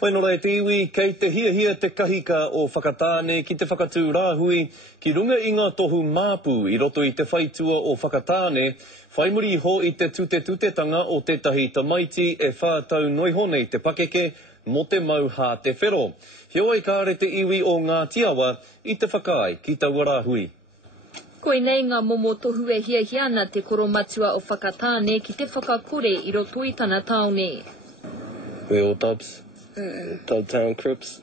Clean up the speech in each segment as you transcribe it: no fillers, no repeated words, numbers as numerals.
Whainora e te iwi, kei te hia te kahika o whakatāne ki te whakatū rāhui, ki runga i ngā tohu māpū i roto i te whaitua o whakatāne, whaimuri ho i te tutetanga o tētahi tamaiti e whātau noihone i te pakeke mo te mau hā te whero. Heo ai kāre te iwi o ngā tiawa i te whakai ki taua rāhui. Koe nei ngā momo tohu e hiana te koromatua o whakatāne ki te whakakore i roto i tana taone. We're all Dubs. Dubtown Crips.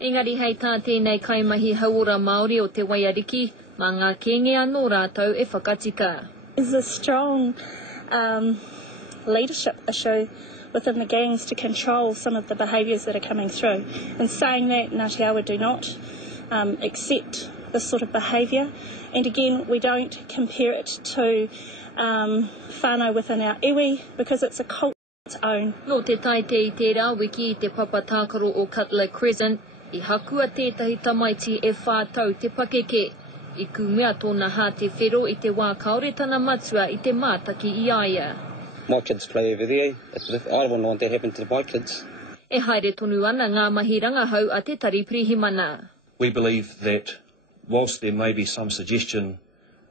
Engari hei tā tēnei kaimahi hauora Māori o te Waiariki, mā ngā kenge anō rātau e whakatika. There's a strong leadership issue within the gangs to control some of the behaviours that are coming through. In saying that, Ngāti Awa do not accept this sort of behaviour. And again, we don't compare it to whānau within our iwi because it's a cult. No te taite i te rā wiki i te papatākaro o Cutler Crescent, i hakua tētahi tamaiti e whātau te pakeke. I ku mea tōna hā te whero i te wā kaore tana matua i te mātaki i aia. My kids play over there. I wouldn't want that happen to my kids. E haere tonu ana ngā mahi rangahau a te tari pirihimana. We believe that whilst there may be some suggestion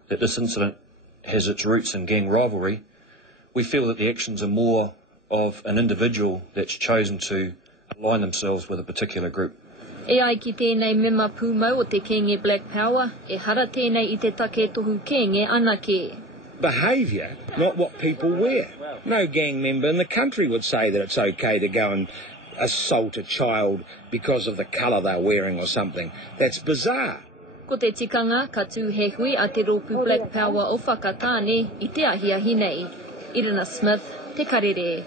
that this incident has its roots in gang rivalry, we feel that the actions are more of an individual that's chosen to align themselves with a particular group. E ai ki tēnei mema pūmau o te kenge Black Power, e hara tēnei i te take tohu kenge anake. Behaviour, not what people wear. No gang member in the country would say that it's okay to go and assault a child because of the colour they're wearing or something. That's bizarre. Ko te tikanga, ka tūhehui a te rōpū Black Power o whakatāne i te ahiahi nei. Irina Smith, Te Karere.